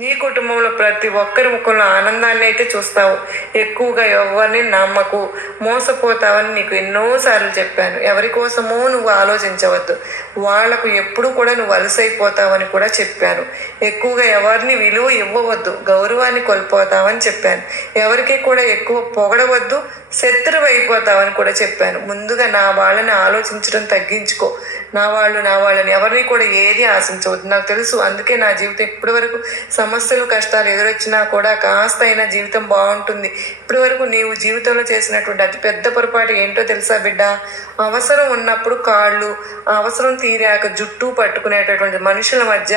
నీ కుటుంబంలో ప్రతి ఒక్కరి ముఖంలో ఆనందాన్ని అయితే చూస్తావు. ఎక్కువగా ఎవరిని నమ్మకు, మోసపోతావని నీకు ఎన్నోసార్లు చెప్పాను. ఎవరి కోసమో నువ్వు ఆలోచించవద్దు. వాళ్లకు ఎప్పుడు కూడా నువ్వు అలసైపోతావని కూడా చెప్పాను. ఎక్కువగా ఎవరిని విలువ ఇవ్వవద్దు, గౌరవాన్ని కోల్పోతావని చెప్పాను. ఎవరికి కూడా ఎక్కువ పొగడవద్దు, శత్రువు అయిపోతావని కూడా చెప్పాను. ముందుగా నా వాళ్ళని ఆలోచించడం తగ్గించుకో. నా వాళ్ళని ఎవరిని కూడా ఏది ఆశించవద్దు. నాకు తెలుసు, అందుకే నా జీవితం ఇప్పటి వరకు సమస్యలు కష్టాలు ఎదురొచ్చినా కూడా కాస్త అయినా జీవితం బాగుంటుంది. ఇప్పటి వరకు నీవు జీవితంలో చేసినటువంటి అతి పెద్ద పొరపాటు ఏంటో తెలుసా బిడ్డ? అవసరం ఉన్నప్పుడు కాళ్ళు, అవసరం తీరాక జుట్టు పట్టుకునేటటువంటి మనుషుల మధ్య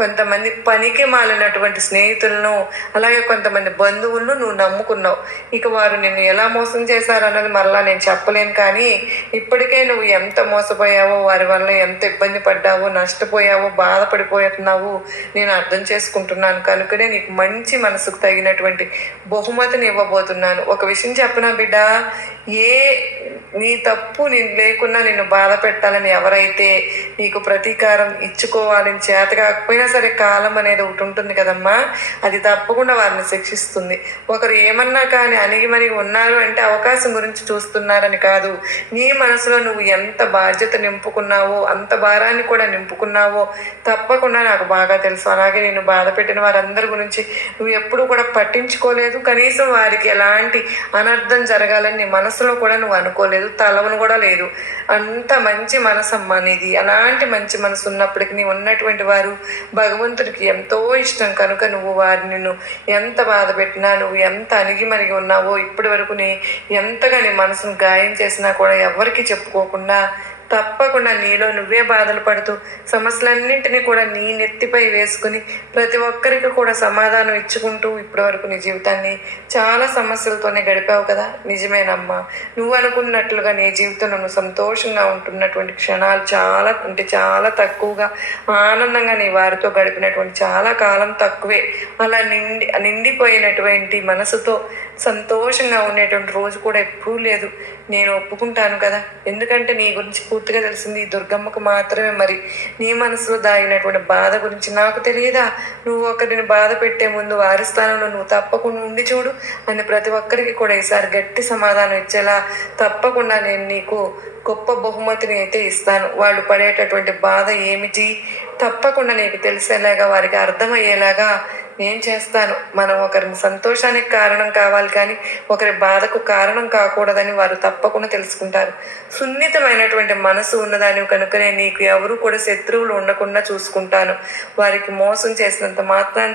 కొంతమంది పనికి మాలినటువంటి స్నేహితులను, అలాగే కొంతమంది బంధువులను నువ్వు నమ్ముకున్నావు. ఇక వారు నిన్ను ఎలా మోసం చేశారన్నది మరలా నేను చెప్పలేను. కానీ ఇప్పటికే నువ్వు ఎంత మోసపోయావో, వారి వల్ల ఎంత ఇబ్బంది పడ్డావో, నష్టపోయావో, బాధపడిపోతున్నావు నేను అర్థం చేసుకుంటున్నాను. కనుకనే నీకు మంచి మనసుకు తగినటువంటి బహుమతిని ఇవ్వబోతున్నాను. ఒక విషయం చెప్పనా బిడ్డ? నీ తప్పు నేను లేకున్నా నిన్ను బాధ పెట్టాలని ఎవరైతే నీకు ప్రతీకారం ఇచ్చుకోవాలని చేత కాకపోయినా సరే, కాలం అనేది ఒకటి ఉంటుంది కదమ్మా, అది తప్పకుండా వారిని శిక్షిస్తుంది. ఒకరు ఏమన్నా కానీ అణిగిమణిగి ఉన్నారు అంటే అవకాశం గురించి చూస్తున్నారని కాదు. నీ మనసులో నువ్వు ఎంత బాధ్యత నింపుకున్నావో, అంత భారాన్ని కూడా నింపుకున్నావో తప్పకుండా నాకు బాగా తెలుసు. అలాగే నేను బాధ పెట్టిన వారందరి గురించి నువ్వు ఎప్పుడు కూడా పట్టించుకోలేదు. కనీసం వారికి ఎలాంటి అనర్థం జరగాలని నీ మనసులో కూడా నువ్వు అనుకోలేదు, తలవను కూడా లేదు. అంత మంచి మనసు అమ్మా నీది. అలాంటి మంచి మనసు ఉన్నప్పటికీ నీ ఉన్నటువంటి వారు భగవంతుడికి ఎంతో ఇష్టం. కనుక నువ్వు వారిని ఎంత బాధ పెట్టినా, నువ్వు ఎంత అణిగిమణిగి ఉన్నావో, ఇప్పటి వరకు ఎంతగా నీ మనసును గాయం చేసినా కూడా ఎవరికి చెప్పుకోకుండా తప్పకుండా నీలో నువ్వే బాధలు పడుతూ సమస్యలన్నింటినీ కూడా నీ నెత్తిపై వేసుకుని ప్రతి ఒక్కరికి కూడా సమాధానం ఇచ్చుకుంటూ ఇప్పటి వరకు నీ జీవితాన్ని చాలా సమస్యలతోనే గడిపావు కదా. నిజమేనమ్మా, నువ్వు అనుకున్నట్లుగా నీ జీవితంలో నువ్వు సంతోషంగా ఉంటున్నటువంటి క్షణాలు చాలా అంటే చాలా తక్కువగా, ఆనందంగా నీ వారితో గడిపినటువంటి చాలా కాలం తక్కువే. అలా నిండిపోయినటువంటి మనసుతో సంతోషంగా ఉండేటువంటి రోజు కూడా ఎప్పుడూ లేదు. నేను ఒప్పుకుంటాను కదా, ఎందుకంటే నీ గురించి పూర్తిగా తెలిసింది ఈ దుర్గమ్మకు మాత్రమే. మరి నీ మనసులో దాగినటువంటి బాధ గురించి నాకు తెలియదా? నువ్వు ఒకరిని బాధ పెట్టే ముందు వారి స్థానంలో నువ్వు తప్పకుండా ఉండి చూడు అని ప్రతి ఒక్కరికి కూడా ఈసారి గట్టి సమాధానం ఇచ్చేలా తప్పకుండా నేను నీకు గొప్ప బహుమతిని అయితే ఇస్తాను. వాళ్ళు పడేటటువంటి బాధ ఏమిటి తప్పకుండా నీకు తెలిసేలాగా, వారికి అర్థమయ్యేలాగా నేను చేస్తాను. మనం ఒకరిని సంతోషానికి కారణం కావాలి కానీ ఒకరి బాధకు కారణం కాకూడదని వారు తప్పకుండా తెలుసుకుంటారు. సున్నితమైనటువంటి మనసు ఉన్నదాని కనుకనే నీకు ఎవరు కూడా శత్రువులు ఉండకుండా చూసుకుంటాను. వారికి మోసం చేసినంత మాత్రాన్ని